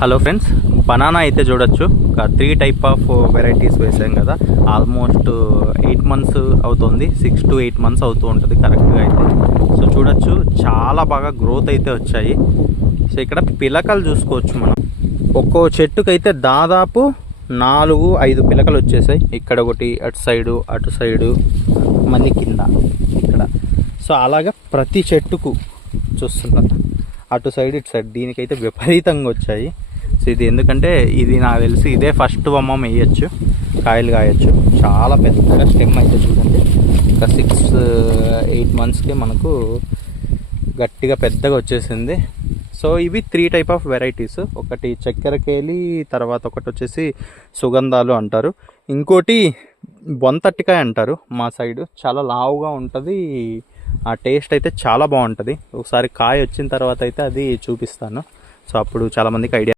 Hello friends, banana అయితే చూడొచ్చు. ఒక 3 టైప్ ఆఫ్ వెరైటీస్ వేసాం కదా. ఆల్మోస్ట్ 8 మంత్స్ అవుతుంది, 6 to 8 మంత్స్ అవుతూ ఉంటుంది కరెక్ట్గా అయితే. సో చూడొచ్చు, చాలా బాగా గ్రోత్ అయితే వచ్చాయి. సో ఇక్కడ పిలకలు చూసుకోవచ్చు మనం. ఒక్కో చెట్టుకైతే దాదాపు 4-5 పిలకలు వచ్చేసాయి. ఇక్కడ ఒకటి, అటు సైడు మళ్ళీ కింద ఇక్కడ. సో అలాగా ప్రతి చెట్టుకు చూస్తున్నారు, అటు సైడ్ ఇటు సైడ్ దీనికైతే విపరీతంగా వచ్చాయి. సో ఇది ఎందుకంటే ఇది నాకు తెలిసి ఇదే ఫస్ట్ బొమ్మ వేయచ్చు, కాయలు కాయచ్చు. చాలా పెద్దగా స్టెమ్ అయితే చూడండి, ఒక 6-8 మంత్స్కి మనకు గట్టిగా పెద్దగా వచ్చేసింది. సో ఇవి 3 టైప్ ఆఫ్ వెరైటీస్. ఒకటి చక్కెరకేళి, తర్వాత ఒకటి వచ్చేసి సుగంధాలు అంటారు, ఇంకోటి బొంతట్టికాయ అంటారు మా సైడు. చాలా లావుగా ఉంటుంది, ఆ టేస్ట్ అయితే చాలా బాగుంటుంది. ఒకసారి కాయ వచ్చిన తర్వాత అయితే అది చూపిస్తాను. సో అప్పుడు చాలామందికి ఐడియా